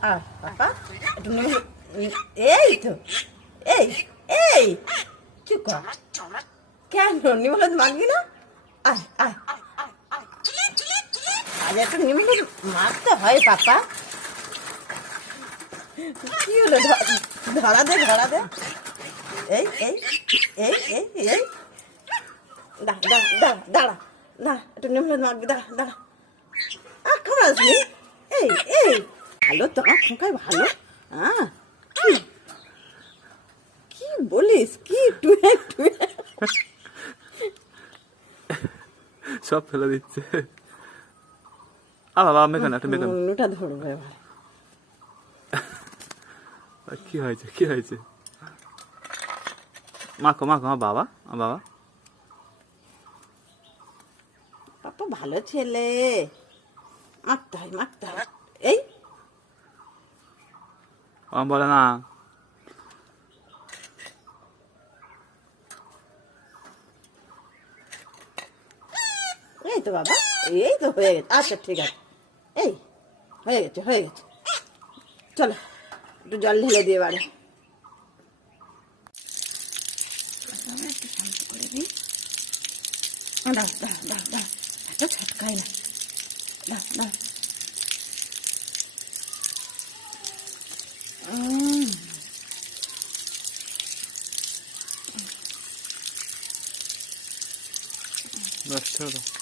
পাপা একটু এই তো এই এই চুপ কর কেন নিম হলুদ মাখবি না আয় আয় আজ একটু নিম হলুদ মাখতে হয় পাপা কি হলো ধরা দে এই এই এই এই এই দাঁড়া দাঁড়া না একটু নিম হলুদ মাখবি দাঁড়া কেমন আসবি এই এই ভালো তোমার খোঁকায় ভালো হ্যাঁ কি বলিস কি টুয়ে সব ফেলে দিচ্ছে বাবা মেঘান একটা মেঘান নুটা ধরবে কি হয়েছে মাখো বাবা পাপা ভালো ছেলে মাখতে হয় এই বলে না এই তো বাবা এই তো হয়ে গেছে আচ্ছা ঠিক আছে এই হয়ে গেছে চলো একটু জল ঢেলে দিয়ে বাড়ি এত ছটকাই না বাস ছেড়ে দাও